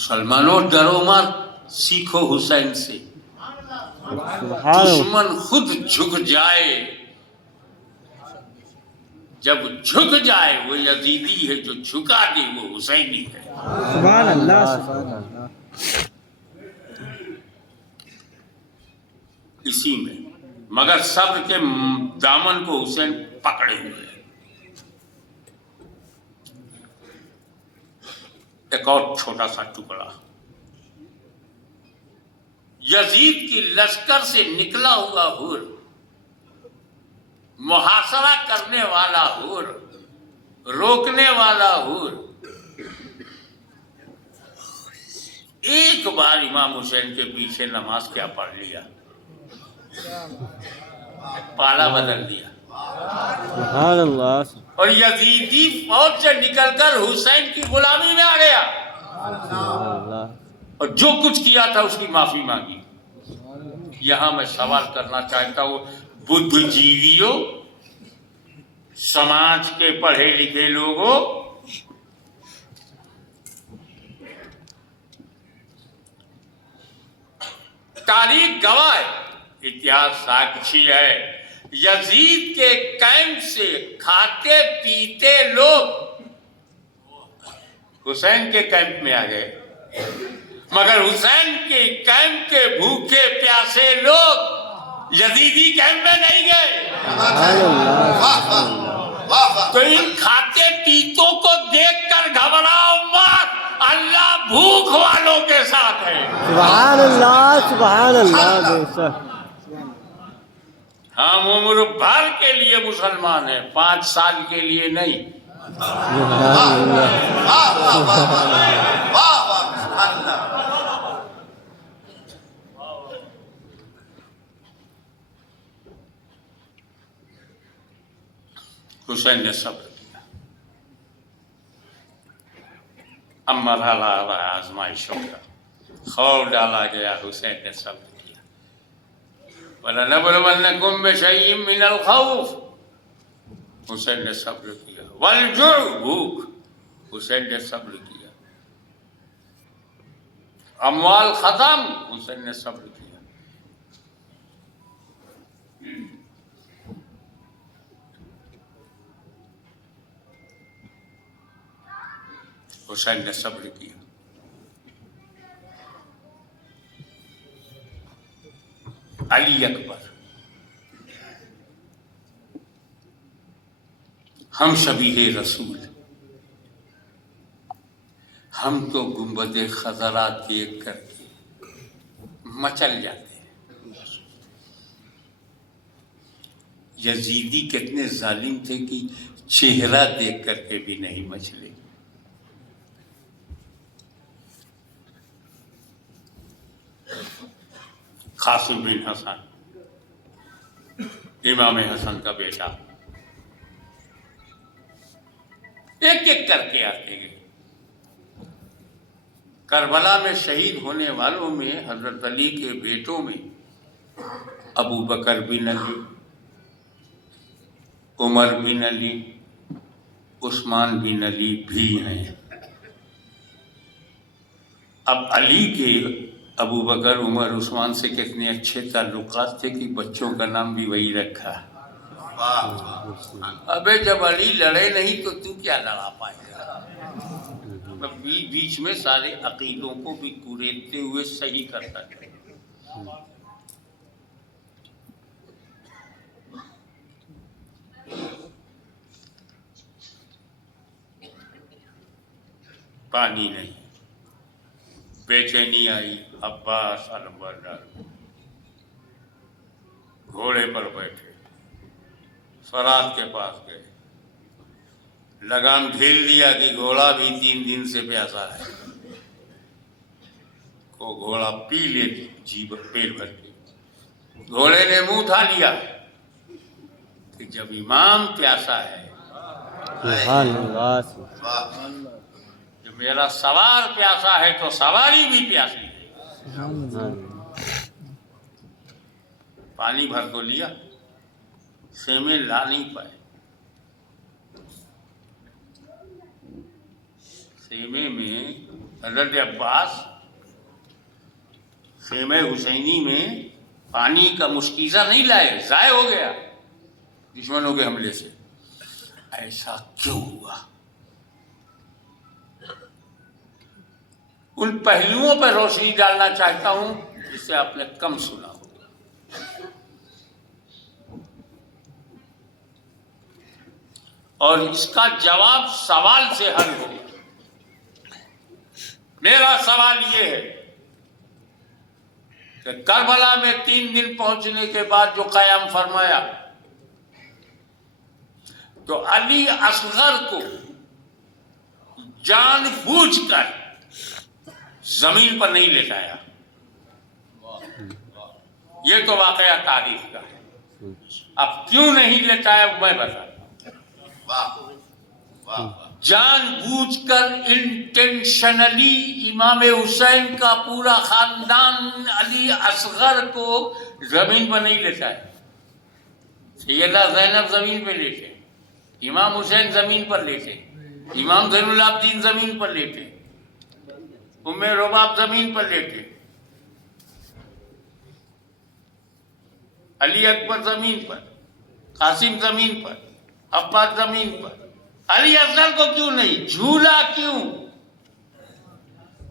مسلمانوں ڈرو مت، سیکھو حسین سے، دشمن خود جھک جائے، جب جھک جائے وہ یزیدی ہے، جو جھکا دے وہ حسینی ہے۔ سبحان اللہ سبحان اللہ۔ اسی میں مگر صبر کے دامن کو حسین پکڑے ہوئے ہیں۔ ایک اور چھوٹا سا ٹکڑا، یزید کی لشکر سے نکلا ہوا حور، محاصرہ کرنے والا حور، روکنے والا حور، ایک بار امام حسین کے پیچھے نماز کیا پڑھ لیا، پالا بدل دیا، سبحان اللہ اور یزیدی فوج سے نکل کر حسین کی غلامی میں آ گیا، سبحان اللہ۔ اور جو کچھ کیا تھا اس کی معافی مانگی۔ یہاں میں سوال کرنا چاہتا ہوں، بدھ جیویوں، سماج کے پڑھے لکھے لوگوں، تاریخ گواہ ہے، اتہاس ساکشی ہے، یزید کے کیمپ سے کھاتے پیتے لوگ حسین کے کیمپ میں آ گئے، مگر حسین کے کیمپ کے بھوکے پیاسے لوگ یزیدی کیمپ میں نہیں گئے۔ تو ان کھاتے پیتوں کو دیکھ کر گھبراؤ مت، اللہ بھوک والوں کے ساتھ ہے۔ سبحان اللہ سبحان اللہ بے شک۔ ہم عمر بھر کے لیے مسلمان ہیں، 5 سال کے لیے نہیں۔ حسین نے صبر کیا، اب مرحلہ آ رہا ہے آزمائشوں کا، خوف ڈالا گیا، حسین نے صبر کیا۔ وَلَنَبْلُوَنَّكُمْ بِشَيْءٍ مِّنَ الْخَوْفِ، حسین نے صبر کیا، وَالْجُوعِ، بھوک، حسین نے صبر کیا، اموال ختم، حسین نے صبر کیا، حسین نے صبر کیا۔ علی اکبر، ہم شبیہ رسول، ہم تو گنبد خضرا دیکھ کر کے مچل جاتے ہیں۔ یزیدی کتنے ظالم تھے کہ چہرہ دیکھ کر کے بھی نہیں مچلے۔ قاسم بن حسن، امام حسن کا بیٹا، ایک ایک کر کے آتے گئے۔ کربلا میں شہید ہونے والوں میں حضرت علی کے بیٹوں میں ابو بکر بن علی، عمر بن علی، عثمان بن علی بھی ہیں۔ اب علی کے ابو بکر، عمر، عثمان سے کتنے اچھے تعلقات تھے کہ بچوں کا نام بھی وہی رکھا۔ ابے جب علی لڑے نہیں تو کیا لڑا پائے گا؟ بیچ میں سارے عقیدوں کو بھی کوریدتے ہوئے صحیح کرتا ہے۔ پانی نہیں، بے چینی آئی، عباس علمبردار گھوڑے پر بیٹھے فرات کے پاس گئے، لگام ڈھیل دیا کہ گھوڑا بھی 3 دن سے پیاسا ہے، کو گھوڑا پی لے جیب پیٹ بھر کے۔ گھوڑے نے منہ اٹھا لیا کہ جب امام پیاسا ہے، سبحان اللہ جو میرا سوار پیاسا ہے تو سواری بھی پیاسی ہے۔ پانی بھر تو لیا، خیمے لا نہیں پائے، خیمے میں حضرت عباس خیمہ حسینی میں پانی کا مشکیزہ نہیں لائے، ضائع ہو گیا دشمنوں کے حملے سے. ایسا کیوں ہوا؟ ان پہلوؤں پر روشنی ڈالنا چاہتا ہوں جسے آپ نے کم سنا ہوگا. اور اس کا جواب سوال سے حل ہوگا. میرا سوال یہ ہے کہ کربلا میں 3 دن پہنچنے کے بعد جو قیام فرمایا تو علی اصغر کو جان بوجھ کر زمین پر نہیں لٹایا. یہ تو واقعہ تاریخ کا ہے. اب کیوں نہیں لٹایا میں بتا. جان بوجھ کر انٹینشنلی امام حسین کا پورا خاندان علی اصغر کو زمین پر نہیں لٹایا. سیدہ زینب زمین پہ لیٹے، امام حسین زمین پر لیٹے، امام زین العابدین زمین پر لیٹے، ام رباب زمین پر لیٹے، علی اکبر زمین پر، قاسم زمین پر، عباس زمین پر. علی اصغر کو کیوں نہیں؟ جھولا کیوں؟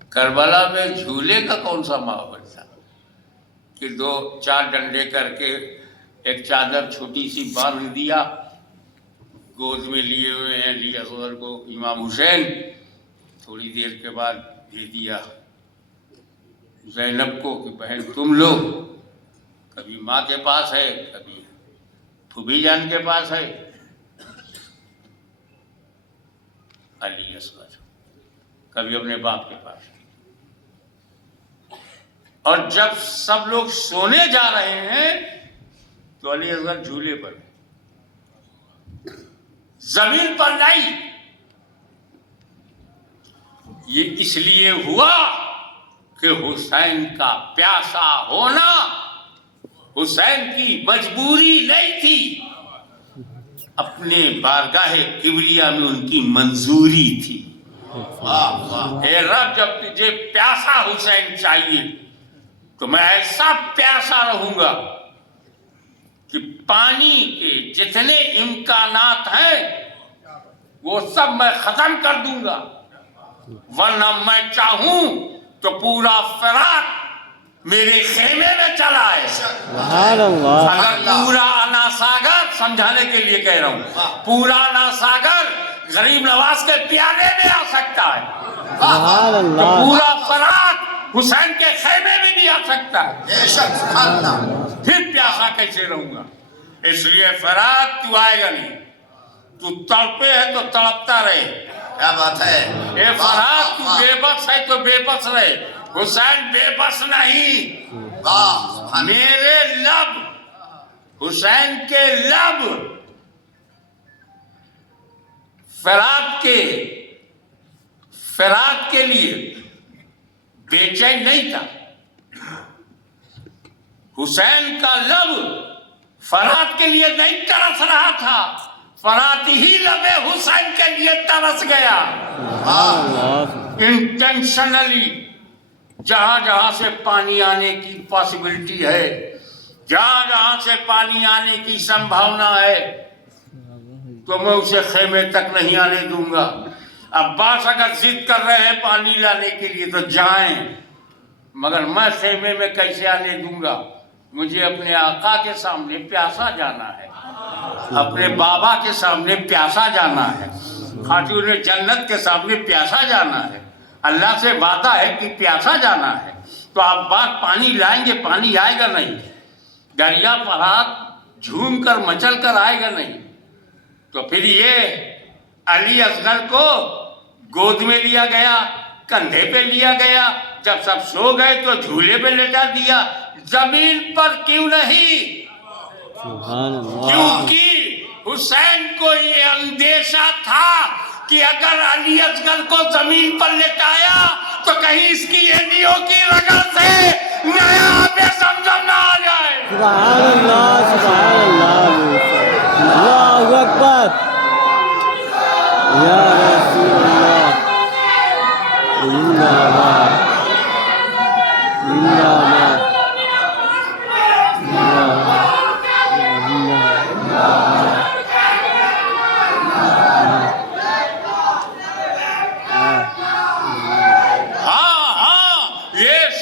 کربلا میں جھولے کا کون سا ماحول تھا کہ 2-4 ڈنڈے کر کے ایک چادر چھوٹی سی باندھ دیا، گود میں لیے ہوئے ہیں علی اصغر کو امام حسین. تھوڑی دیر کے بعد دے دیا زینب کو کہ بہن تم لو. کبھی ماں کے پاس ہے، کبھی پھوپھی جان کے پاس ہے. علی اصغر کبھی اپنے باپ کے پاس. اور جب سب لوگ سونے جا رہے ہیں تو علی اصغر جھولے پر، زمین پر نہیں. یہ اس لیے ہوا کہ حسین کا پیاسا ہونا حسین کی مجبوری نہیں تھی، اپنے بارگاہ کبریا میں ان کی منظوری تھی. اے رب جب تجھے پیاسا حسین چاہیے تو میں ایسا پیاسا رہوں گا کہ پانی کے جتنے امکانات ہیں وہ سب میں ختم کر دوں گا. ورنہ میں چاہوں تو پورا فرات میرے خیمے میں چلا ہے. سبحان اللہ. اگر پورا انا ساگر، سمجھانے کے لیے کہہ رہا ہوں، پورا انا ساگر غریب نواز کے پیالے میں آ سکتا ہے سبحان تو اللہ. پورا فرات حسین کے خیمے میں بھی آ سکتا ہے. پھر پیاسا کیسے رہوں گا؟ اس لیے فرات تو آئے گا نہیں. تو تڑپے ہے تو تڑپتا رہے. کیا بات ہے. اے فرات تو بے بس ہے تو بے بس رہے. حسین بے بس نہیں. میرے لب، حسین کے لب فرات کے لیے بے چین نہیں تھا. حسین کا لب فرات کے لیے نہیں ترس رہا تھا، فرات ہی لب حسین کے لیے ترس گیا. انٹینشنلی جہاں جہاں سے پانی آنے کی پاسبلٹی ہے، جہاں جہاں سے پانی آنے کی سمبھاونا ہے تو میں اسے خیمے تک نہیں آنے دوں گا. عباس اگر ضد کر رہے ہیں پانی لانے کے لیے تو جائیں، مگر میں خیمے میں کیسے آنے دوں گا؟ مجھے اپنے آقا کے سامنے پیاسا جانا ہے، اپنے بابا کے سامنے پیاسا جانا ہے، خاتون جنت کے سامنے پیاسا جانا ہے. اللہ سے وعدہ ہے کہ پیاسا جانا ہے. تو آپ بات پانی لائیں گے، پانی آئے گا نہیں. دریا فرات جھوم کر مچل کر آئے گا نہیں. تو پھر یہ علی اصغر کو گود میں لیا گیا، کندھے پہ لیا گیا، جب سب سو گئے تو جھولے پہ لٹا دیا. زمین پر کیوں نہیں؟ سبحان اللہ. کیونکہ حسین کو یہ اندیشہ تھا کہ اگر علی اصغر کو زمین پر لٹایا تو کہیں اس کی ہڈیوں کی رگڑ سے نیا آب زمزم نہ آ جائے. سبحان اللہ. سبحان اللہ. اللہ اکبر. یا رسول اللہ.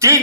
3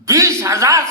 20,000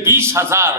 20,000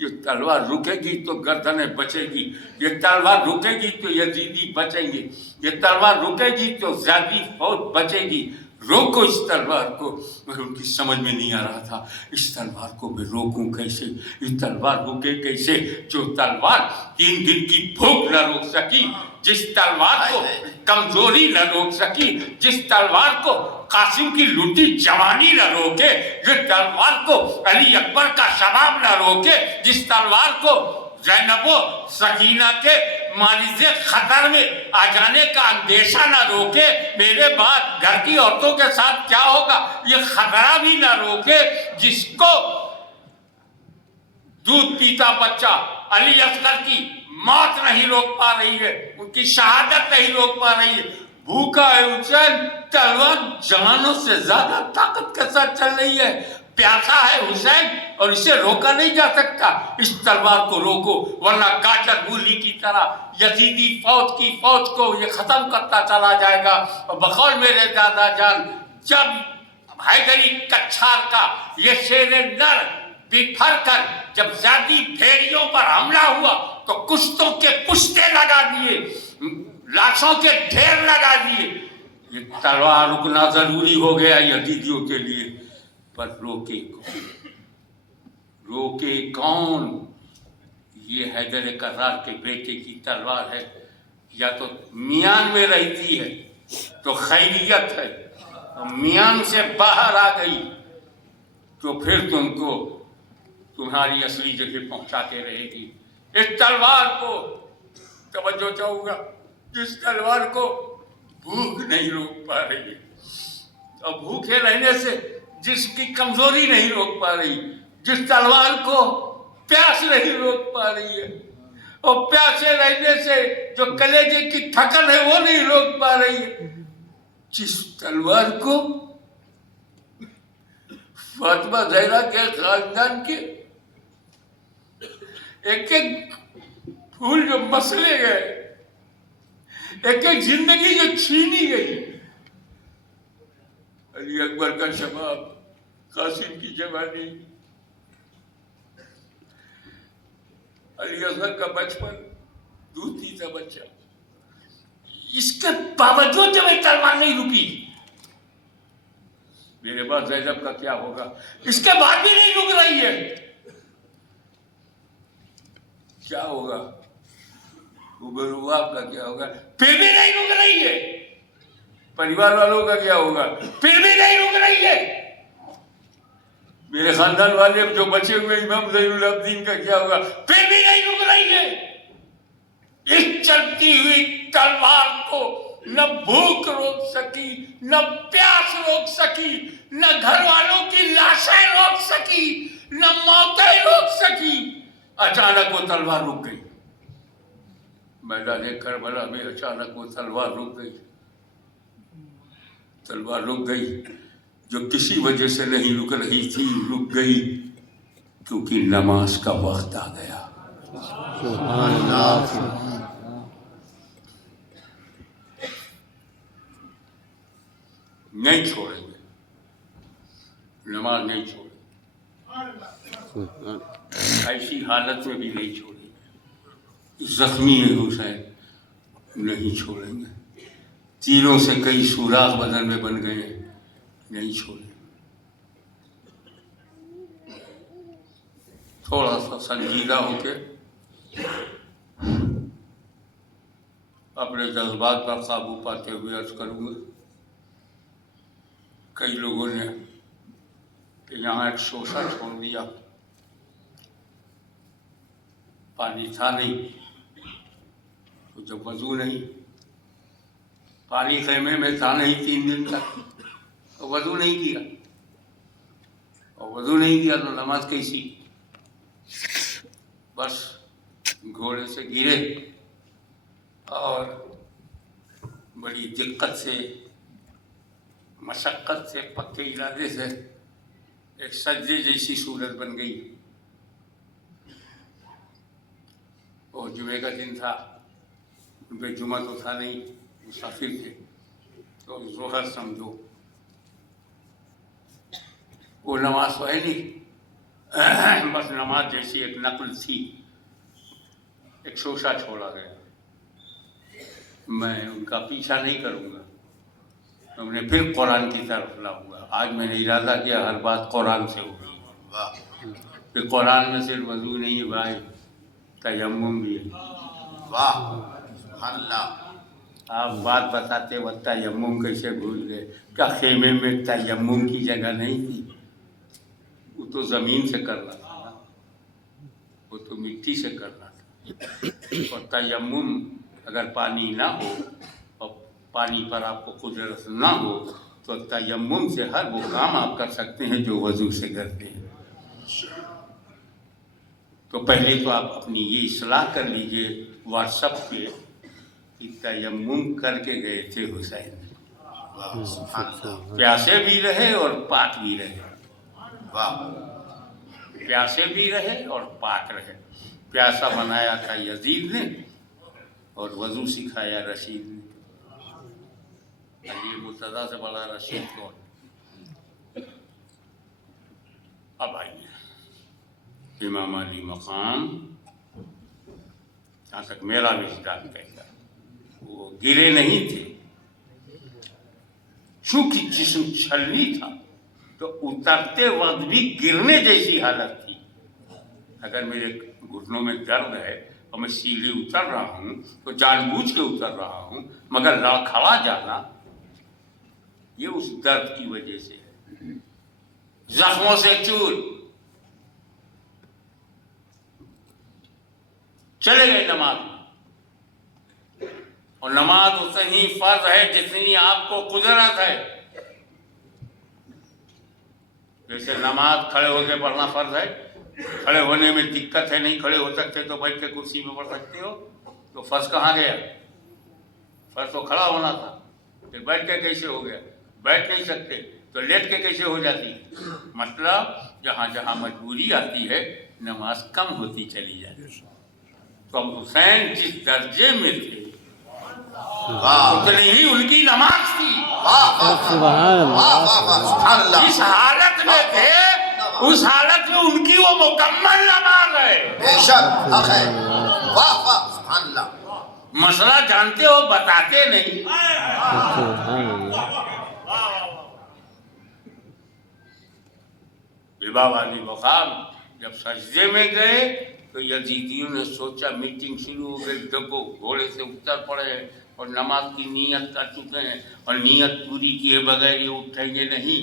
یہ تلوار رکے گی تو گردنیں بچے گی، یہ تلوار رکے گی تو یزیدی بچیں گے، یہ تلوار رکے گی تو زیادی فوج بچے گی۔ روکو اس تلوار کو۔ مگر ان کی سمجھ میں نہیں آ رہا تھا اس تلوار کو میں روکوں کیسے، یہ تلوار رکے کیسے؟ جو تلوار 3 دن کی بھوک نہ روک سکی، جس تلوار کو کمزوری نہ روک سکی، جس تلوار کو قاسم کی لوٹی جوانی نہ روکے، جس تلوار کو علی اکبر کا شباب نہ روکے، جس تلوار کو زینب و سکینہ کے مالز خطر میں آ جانے کا اندیشہ نہ روکے، میرے بعد گھر کی عورتوں کے ساتھ کیا ہوگا یہ خطرہ بھی نہ روکے، جس کو دودھ پیتا بچہ علی اصغر کی موت نہیں روک پا رہی ہے، ان کی شہادت نہیں روک پا رہی ہے، بھوکا ہے حسین، تلوار جوانوں سے زیادہ طاقت کے ساتھ چل رہی ہے، پیاسا ہے حسین اور اسے روکا نہیں جا سکتا، اس تلوار کو روکو ورنہ گاجر مولی کی طرح یزیدی فوج کی فوج کو یہ ختم کرتا چلا جائے گا۔ اور بقول میرے دادا جان، جب حیدری کچھار کا یہ شیر نر بکھر کر جب زیادی بھیڑیوں پر حملہ ہوا تو کشتوں کے کشتے لگا دیے، لاشوں کے ڈھیر لگا دیے، یہ تلوار رکنا ضروری ہو گیا یزیدیوں کے لیے، پر روکے کون؟ روکے کون؟ یہ حیدر کرار کے بیٹے کی تلوار ہے، یا تو میان میں رہتی ہے تو خیریت ہے، میان سے باہر آ گئی تو پھر تم کو تمہاری اصلی جگہ پہنچاتے رہے گی۔ اس تلوار کو توجہ چاہوں گا، جس تلوار کو بھوک نہیں روک پا رہی ہے، اور بھوکے رہنے سے جس کی کمزوری نہیں روک پا رہی، جس تلوار کو پیاس نہیں روک پا رہی ہے، اور پیاسے رہنے سے جو کلیجے کی تھکن ہے وہ نہیں روک پا رہی ہے، جس تلوار کو فاطمہ زہرا کے خاندان کے ایک ایک پھول جو مسلے گئے، ایک ایک زندگی جو چھینی گئی، علی اکبر کا شباب، قاسم کی جوانی، علی اصغر کا بچپن، دودھ پیتا بچہ، اس کے باوجود جب یہ تلوار نہیں رکی، میرے بعد زینب کا کیا ہوگا؟ اس کے بعد بھی نہیں رک رہی ہے، کیا ہوگا؟ عبدالوہاب کا کیا ہوگا؟ پھر بھی نہیں رک رہی ہے، پریوار والوں کا کیا ہوگا؟ پھر بھی نہیں رک رہی ہے، میرے خاندان والے جو بچے ہوئے امام زین العابدین کا کیا ہوگا؟ پھر بھی نہیں رک رہی ہے۔ اس چلتی ہوئی تلوار کو نہ بھوک روک سکی، نہ پیاس روک سکی، نہ گھر والوں کی لاشیں روک سکی، نہ موتیں روک سکی، اچانک وہ تلوار رک گئی، میدان کربلا میں اچانک وہ تلوار رک گئی، تلوار رک گئی، جو کسی وجہ سے نہیں رک رہی تھی، رک گئی کیونکہ نماز کا وقت آ گیا۔ سبحان اللہ۔ نہیں چھوڑیں گے، نماز نہیں چھوڑیں گے، ایسی حالت میں بھی نہیں چھوڑیں گے، زخمی ہے حسین، نہیں چھوڑیں گے، تیروں سے کئی سوراخ بدن میں بن گئے ہیں، نہیں چھوڑیں گے۔ تھوڑا سا سنجیدہ ہو کے اپنے جذبات پر قابو پاتے ہوئے عرض کروں گا، کئی لوگوں نے یہاں ایک شوشہ چھوڑ دیا، پانی تھا نہیں تو جب وضو نہیں، پانی خیمے میں تھا نہیں 3 دن تک تو وضو نہیں کیا، اور وضو نہیں کیا تو نماز کیسی؟ بس گھوڑے سے گرے اور بڑی دقت سے، مشقت سے، پکے ارادے سے ایک سجدے جیسی صورت بن گئی، اور جمعے کا دن تھا، ان پہ جمعہ تو تھا نہیں، مسافر تھے، تو ظہر سمجھو، وہ نماز تو ہے نہیں، بس نماز جیسی ایک نقل تھی، ایک شوشہ چھوڑا گیا، میں ان کا پیچھا نہیں کروں گا، تم نے پھر قرآن کی طرف لا ہوا۔ آج میں نے ارادہ کیا ہر بات قرآن سے ہوگی، کہ قرآن میں صرف وضو نہیں ہے بھائی، تیمم بھی ہے۔ واہ اللہ، آپ بات بتاتے وقت تیمم کیسے بھول گئے؟ کیا خیمے میں تیمم کی جگہ نہیں تھی؟ وہ تو زمین سے کرنا تھا نا، وہ تو مٹی سے کرنا تھا۔ اور تیمم اگر پانی نہ ہو اور پانی پر آپ کو قدرت نہ ہو تو تیمم سے ہر وہ کام آپ کر سکتے ہیں جو وضو سے کرتے ہیں۔ تو پہلے تو آپ اپنی یہ اصلاح کر لیجئے واٹس ایپ پہ کہ تیمم کر کے گئے تھے حسین، پیاسے بھی رہے اور پاک بھی رہے، پیاسے بھی رہے اور پاک رہے۔ پیاسا بنایا تھا یزید نے اور وضو سکھایا رشید نے۔ علی مرتضیٰ سے بڑا رشید کون؟ اب آئیے امام علی مقام، جہاں تک میرا وجدان کہتا ہے وہ گرے نہیں تھے، چونکہ جسم چھلنی تھا تو اترتے وقت بھی گرنے جیسی حالت تھی۔ اگر میرے گھٹنوں میں درد ہے اور میں سیڑھی اتر رہا ہوں تو جان بوجھ کے اتر رہا ہوں، مگر لڑکھڑا جانا یہ اس درد کی وجہ سے ہے، زخموں سے چور۔ چلے گئے نماز میں، اور نماز اتنی فرض ہے جتنی آپ کو قدرت ہے۔ جیسے نماز کھڑے ہو کے پڑھنا فرض ہے، کھڑے ہونے میں دقت ہے، نہیں کھڑے ہو سکتے تو بیٹھ کے کرسی میں پڑھ سکتے ہو، تو فرض کہاں گیا؟ فرض تو کھڑا ہونا تھا، پھر بیٹھ کے کیسے ہو گیا؟ بیٹھ نہیں سکتے تو لیٹ کے کیسے ہو جاتی؟ مطلب جہاں جہاں مجبوری آتی ہے نماز کم ہوتی چلی جاتی ہے۔ تو اب حسین جس درجے میں تھے اتنی ہی ان کی نماز تھی، جس حالت میں تھے اس حالت میں ان کی وہ مکمل نماز ہے۔ بے شک حق ہے، واہ واہ سبحان اللہ۔ مسئلہ جانتے ہو بتاتے نہیں۔ امام علی مقام جب سجدے میں گئے تو یزیدیوں نے سوچا میٹنگ شروع ہو گئی، دیکھو گھوڑے سے اتر پڑے اور نماز کی نیت کر چکے ہیں اور نیت پوری کیے بغیر یہ اٹھیں گے نہیں،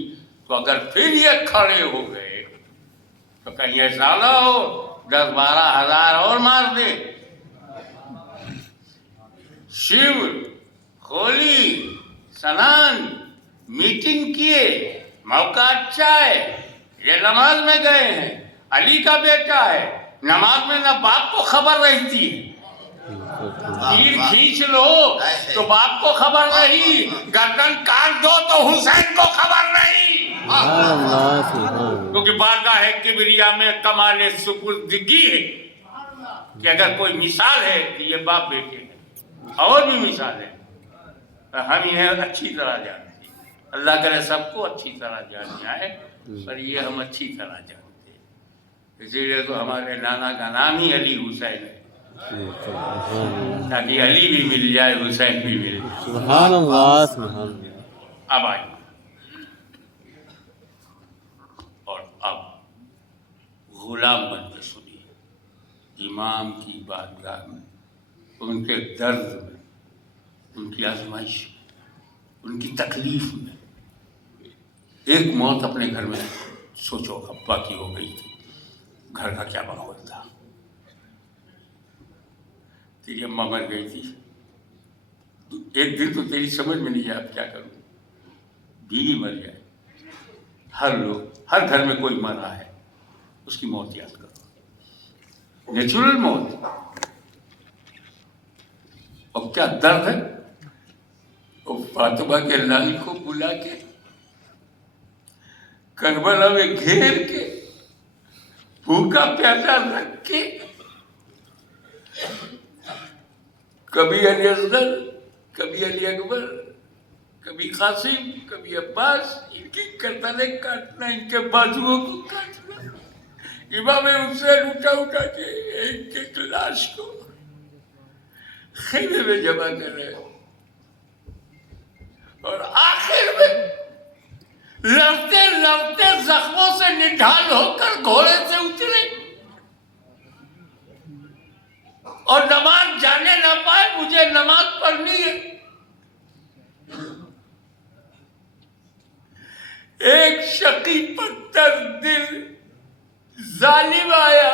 تو اگر پھر یہ کھڑے ہو گئے تو کہیں ایسا نہ ہو 10-12 ہزار اور مار دے۔ شیو ہولی سنان میٹنگ کیے، موقع اچھا ہے، یہ نماز میں گئے ہیں، علی کا بیٹا ہے، نماز میں نہ باپ کو خبر رہتی ہے، تیر کھینچ لو تو باپ کو خبر نہیں، گردن کاٹ دو تو حسین کو خبر نہیں، کیونکہ بارگاہ کبریا میں کمال سپردگی ہے کہ اگر کوئی مثال ہے کہ یہ باپ بیٹے ہیں، اور بھی مثال ہے، ہم انہیں اچھی طرح جانتے ہیں، اللہ کرے سب کو اچھی طرح جان جائے، پر یہ ہم اچھی طرح جانتے ہیں، اسی لیے تو ہمارے نانا کا نام ہی علی حسین ہے، تاکہ علی بھی مل جائے حسین بھی مل جائے۔ سبحان اللہ سبحان اللہ۔ اب آئیے، اور اب غلام بن کے سنیے امام کی بارگاہ میں، ان کے درد میں، ان کی آزمائش میں، ان کی تکلیف میں۔ ایک موت اپنے گھر میں سوچو ابا کی ہو گئی تھی، گھر کا کیا ماحول تھا، تیری اماں مر گئی تھی، ایک دن تو تیری سمجھ میں نہیں آیا اب کیا کروں، بیوی مر جائے، ہر لوگ ہر گھر میں کوئی مرا ہے، اس کی موت یاد کرو، نیچرل موت، اور کیا درد ہے، اور فاطمہ کے لال کو بلا کے کربلا میں گھیر کے بھوکا پیاسا رکھ کے، کبھی علی اصغر، کبھی علی اکبر، کبھی قاسم، کبھی عباس، ان کی گردنیں کاٹنا، ان کے بازوؤں کو کاٹنا، امام حسین اٹھا کے ایک ایک لاش کو خیمے میں جمع کر رہے اور آخر میں لڑتے لڑتے زخموں سے نڈھال ہو کر گھوڑے سے اترے اور نماز جانے نہ پائے، مجھے نماز پڑھنی ہے۔ ایک شقی پتھر دل ظالم آیا،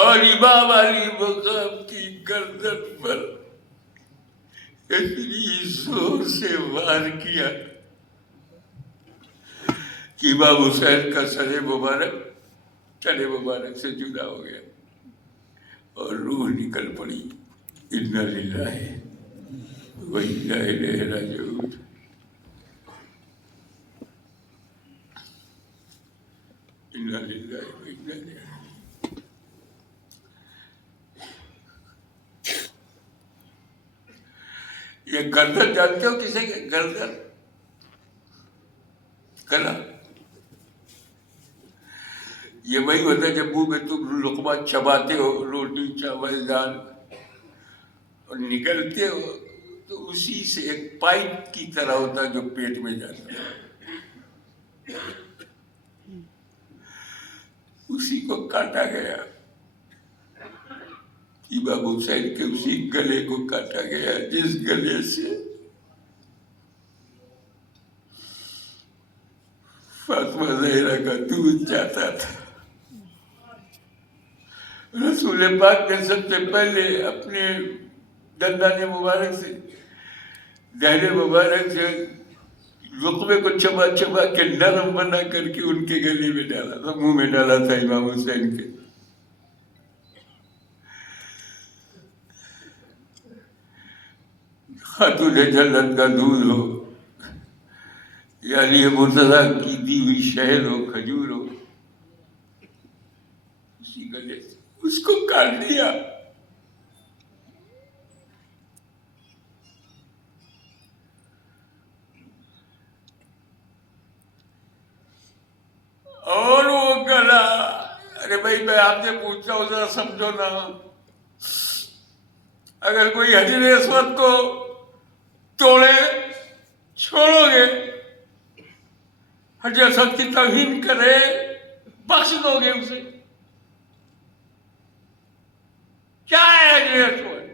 اور امام علی مقام کی گردن پر اتنی زور سے وار کیا کہ امام حسین کا سر مبارک تن مبارک سے جدا ہو گیا اور روح نکل پڑی۔ انا للہ و انا الیہ راجعون۔ انا للہ و انا الیہ۔ یہ گردن جانتے ہو کسے کہ گردن گلا، یہ وہی ہوتا ہے جب منہ میں تم لقمہ چباتے ہو، روٹی چاول دال، اور نکلتے ہو تو اسی سے ایک پائپ کی طرح ہوتا ہے جو پیٹ میں جاتا ہے، اسی کو کاٹا گیا، امام حسین کے اسی گلے کو کاٹا گیا جس گلے سے فاطمہ زہرا کا دودھ جاتا تھا۔ رسول پاک نے سب سے پہلے اپنے دندان مبارک سے، دہن مبارک سے لقمے کو چبا چبا کے نرم بنا کر کے ان کے گلے میں ڈالا تھا، منہ میں ڈالا تھا امام حسین کے۔ خاتون جنت کا دودھ ہو، یعنی مرتضیٰ کی دی ہوئی شہد ہو، کھجور ہو، اسی گلے سے اس کو کاٹ دیا۔ اور وہ گلا، ارے بھائی میں آپ سے پوچھتا ہوں ذرا سمجھو نا، اگر کوئی حجر اسود کو توڑے چھوڑو گے، حجر اسود کی توہین کرے بخش دو گے اسے؟ کیا ہے حجر اسود؟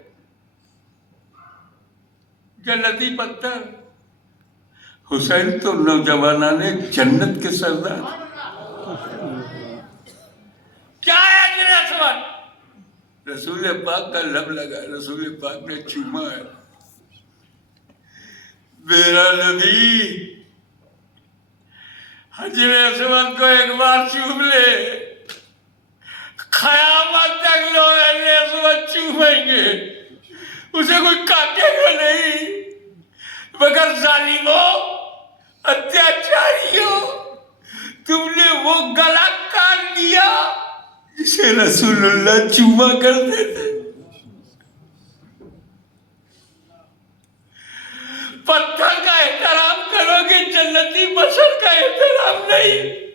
جنتی پتھر۔ حسین تو نوجوانان جنت کے سردار، کیا ہے حجر اسود؟ رسول پاک کا لب لگا، رسول پاک نے چوما ہے، میرا نبی حجر اسود کو ایک بار چوم لے، قیامت تک لوگ حجر اسود چومیں گے، اسے کوئی کاٹے گا نہیں، مگر ظالموں، اتیاچاریوں، تم نے وہ گلا کاٹ دیا جسے رسول اللہ چوما کرتے تھے۔ پتھر کا احترام کرو گے، جنتی بشر کا احترام نہیں۔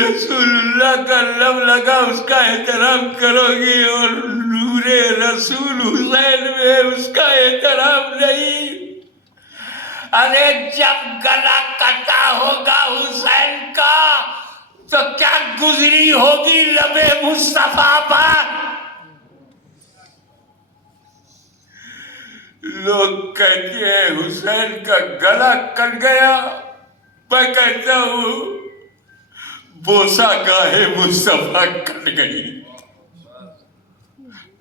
رسول اللہ کا لب لگا، اس کا احترام کرو گے، اور نور رسول حسین میں اس کا احترام نہیں۔ ارے جب گلا کٹا ہوگا حسین کا تو کیا گزری ہوگی لب مصطفیٰ پر؟ لوگ کہتے ہیں حسین کا گلا کٹ گیا، میں کہتا ہوں بوسہ گاہ مصطفیٰ کٹ گئی،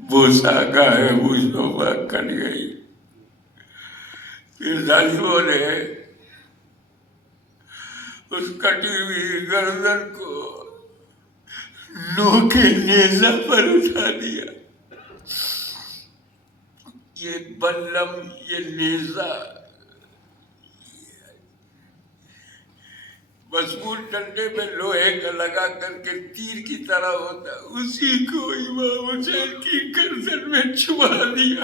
بوسہ گاہ مصطفیٰ کٹ گئی۔ پھر ظالموں نے اس کٹی ہوئی گردن کو نوک کے نیزہ پر اٹھا دیا۔ یہ بلم، یہ نیزہ مضبوط ڈنڈے میں لوہے کا لگا کر کے تیر کی طرح ہوتا، اسی کو امام حسین کی گردن میں چھپا دیا۔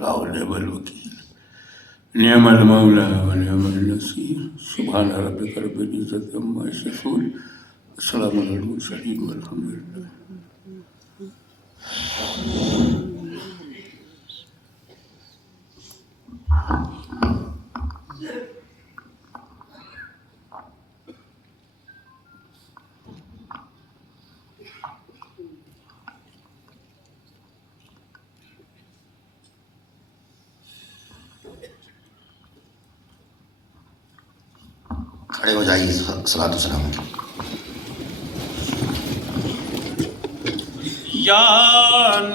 اللہ ونعم الوکیل نعم المولا ونعم النصیر سبحان ربک رب العزت عما یصفون السلام علی المرسلین والحمد للہ. کھڑے ہو جائیے صلاۃ و سلام کی. یا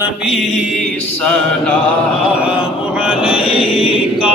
نبی سلام علیکہ